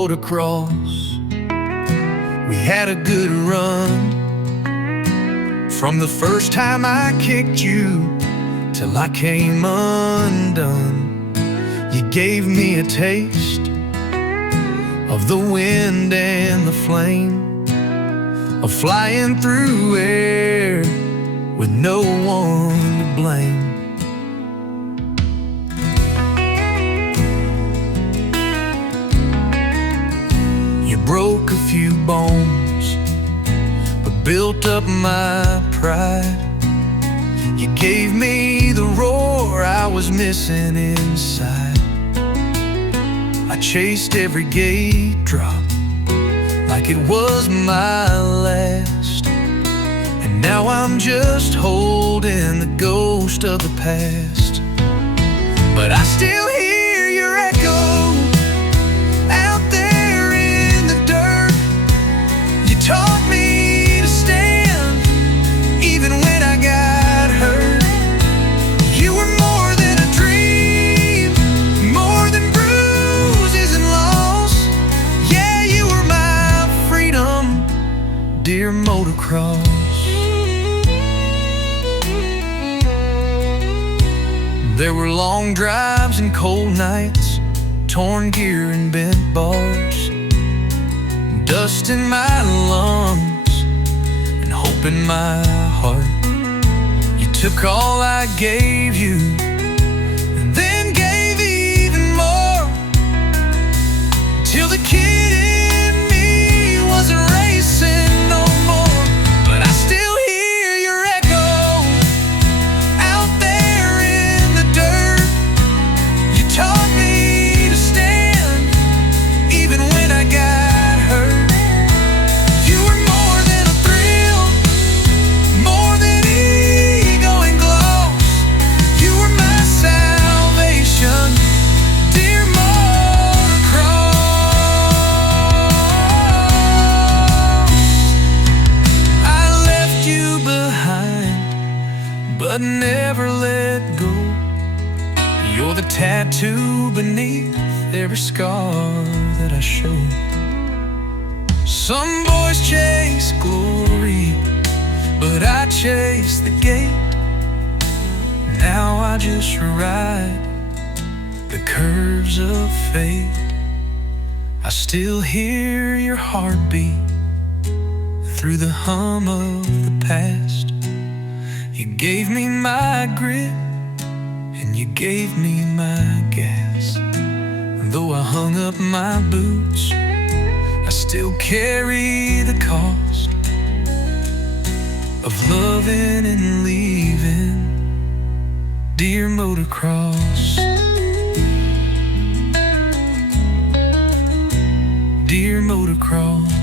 motocross. We had a good run from the first time I kicked you till I came undone. You gave me a taste of the wind and the flame of flying through air with no one to blame. You broke a few bones, but built up my pride. You gave me the roar I was missing inside. I chased every gate drop like it was my last, and now I'm just holding the ghost of the past. But I still hear your echo out there in the dirt. You taught me to stand even when I got hurt. You were more than a dream, more than bruises and loss. Yeah, you were my freedom, dear motocross. There were long drives and cold nights, torn gear and bent bars, dust in my lungs and hope in my heart. You took all I gave you and then gave even more, till the kid in me wasn't racing no more. But I still hear your echo out there in the dirt. You taught me to stand even when I got hurt. You were more than a thrill, more than ego and gloss. You were my salvation, dear motocross. I left you behind, but never let go. You're the tattoo beneath every scar that I show. Some boys chase glory, but I chase the gate. Now I just ride the curves of fate. I still hear your heartbeat through the hum of the past. You gave me my grit and you gave me my gas. Though I hung up my boots, I still carry the cost of loving and leaving, dear motocross. Dear motocross.